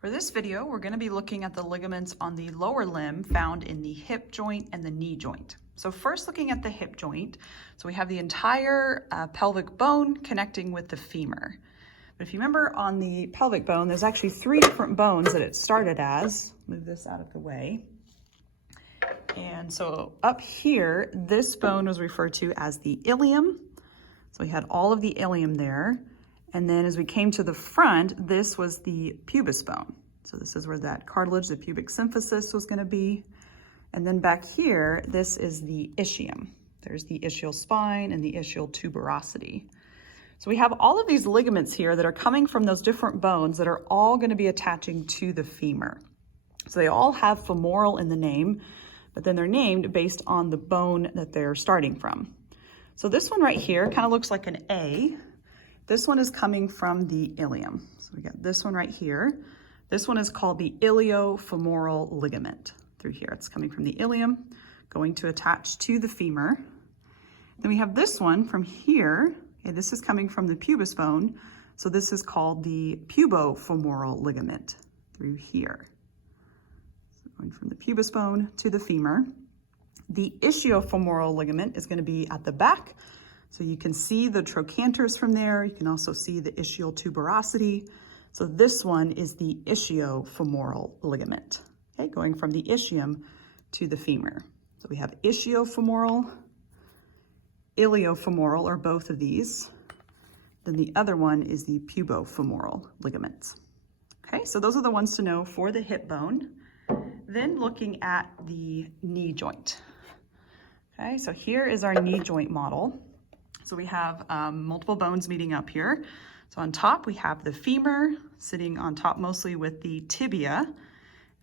For this video, we're going to be looking at the ligaments on the lower limb found in the hip joint and the knee joint. So first looking at the hip joint, so we have the entire pelvic bone connecting with the femur. But if you remember on the pelvic bone, there's actually three different bones that it started as. Move this out of the way. And so up here, this bone was referred to as the ilium. So we had all of the ilium there. And then as we came to the front, this was the pubis bone. So this is where that cartilage, the pubic symphysis, was going to be. And then back here, this is the ischium. There's the ischial spine and the ischial tuberosity. So we have all of these ligaments here that are coming from those different bones that are all going to be attaching to the femur. So they all have femoral in the name, but then they're named based on the bone that they're starting from. So this one right here kind of looks like an A. This one is coming from the ilium. So we got this one right here. This one is called the iliofemoral ligament through here. It's coming from the ilium, going to attach to the femur. Then we have this one from here. Okay, this is coming from the pubis bone. So this is called the pubofemoral ligament through here. So going from the pubis bone to the femur. The ischiofemoral ligament is going to be at the back. So you can see the trochanters from there. You can also see the ischial tuberosity. So this one is the ischiofemoral ligament, okay, going from the ischium to the femur. So we have ischiofemoral, iliofemoral, or both of these. Then the other one is the pubofemoral ligaments. Okay, so those are the ones to know for the hip bone. Then looking at the knee joint. Okay, so here is our knee joint model. So we have multiple bones meeting up here. So on top, we have the femur sitting on top mostly with the tibia.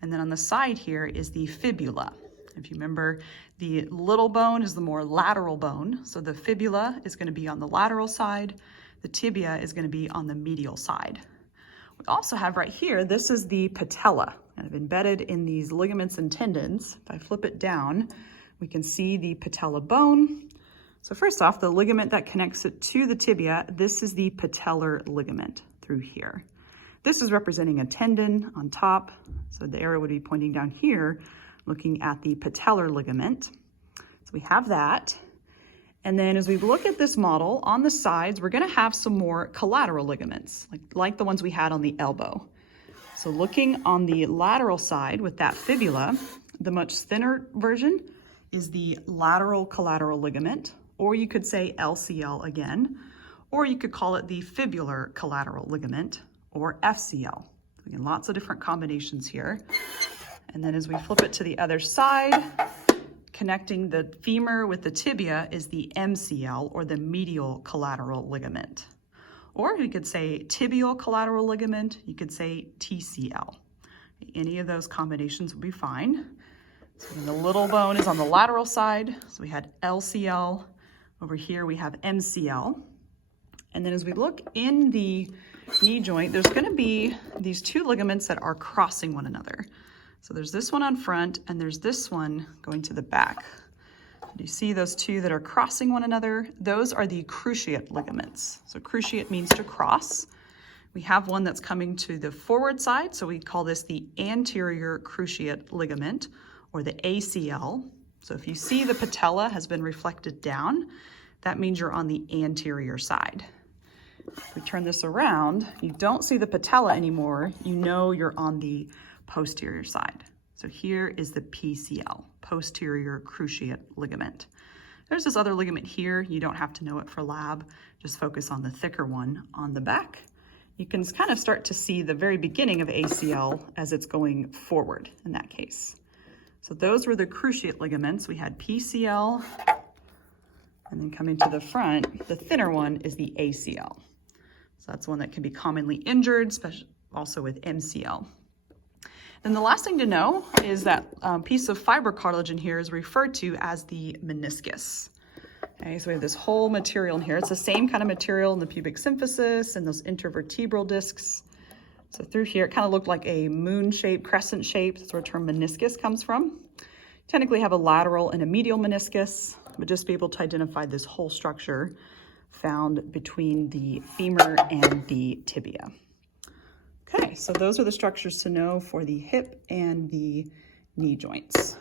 And then on the side here is the fibula. If you remember, the little bone is the more lateral bone. So the fibula is going to be on the lateral side. The tibia is going to be on the medial side. We also have right here, this is the patella, kind of embedded in these ligaments and tendons. If I flip it down, we can see the patella bone. So first off, the ligament that connects it to the tibia, this is the patellar ligament through here. This is representing a tendon on top. So the arrow would be pointing down here, looking at the patellar ligament. So we have that. And then as we look at this model, on the sides, we're gonna have some more collateral ligaments, like the ones we had on the elbow. So looking on the lateral side with that fibula, the much thinner version is the lateral collateral ligament, or you could say LCL again, or you could call it the fibular collateral ligament, or FCL. Again, lots of different combinations here. And then as we flip it to the other side, connecting the femur with the tibia is the MCL, or the medial collateral ligament. Or you could say tibial collateral ligament, you could say TCL. Any of those combinations would be fine. So the little bone is on the lateral side. So we had LCL. Over here we have MCL. And then as we look in the knee joint, there's going to be these two ligaments that are crossing one another. So there's this one on front and there's this one going to the back. Do you see those two that are crossing one another? Those are the cruciate ligaments. So cruciate means to cross. We have one that's coming to the forward side. So we call this the anterior cruciate ligament, or the ACL. So if you see the patella has been reflected down, that means you're on the anterior side. If we turn this around, you don't see the patella anymore, you know you're on the posterior side. So here is the PCL, posterior cruciate ligament. There's this other ligament here, you don't have to know it for lab, just focus on the thicker one on the back. You can kind of start to see the very beginning of ACL as it's going forward in that case. So those were the cruciate ligaments. We had PCL, and then coming to the front, the thinner one is the ACL. So that's one that can be commonly injured, especially also with MCL. Then the last thing to know is that piece of fiber cartilage in here is referred to as the meniscus. Okay, so we have this whole material in here. It's the same kind of material in the pubic symphysis and those intervertebral discs. So through here, it kind of looked like a moon shape, crescent shape. That's where the term meniscus comes from. Technically have a lateral and a medial meniscus, but just be able to identify this whole structure found between the femur and the tibia. Okay, Okay, so those are the structures to know for the hip and the knee joints.